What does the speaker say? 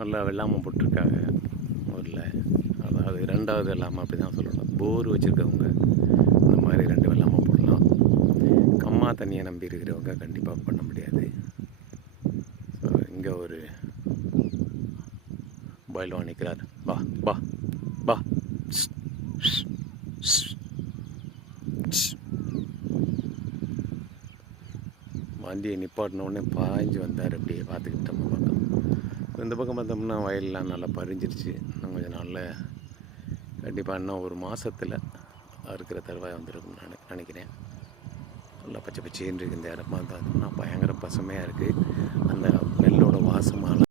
நல்லா வெள்ளாமை போட்டிருக்காங்க ஊரில். அதாவது 2வது வெள்ளாமை அப்படி தான் சொல்லணும். போர் வச்சுருக்கவங்க இந்த மாதிரி 2 வெள்ளாமை போடலாம். கம்மா தண்ணியை நம்பி இருக்கிறவங்க கண்டிப்பாக பண்ண முடியாது. ஸோ இங்கே ஒரு பயில்வான் நிற்கிறார். வா வா வா. வண்டியை நிப்பாட்டினோடனே பாய்ஞ்சு வந்தார். அப்படியே பார்த்துக்கிட்டு நம்ம பக்கம். இந்த பக்கம் பார்த்தோம்னா வயல்லாம் நல்லா பறிஞ்சிருச்சு. இன்னும் கொஞ்சம் நாளில் கண்டிப்பாக இன்னும் ஒரு மாதத்தில் அறுக்கிற தருவாய் வந்துருக்குன்னு நினைக்கிறேன். நல்லா பச்சை பச்சேன்னு இருக்குது. இந்த இடம் பார்த்தோம்னா பயங்கர பசுமையாக இருக்குது. அந்த நெல்லோட வாசமால்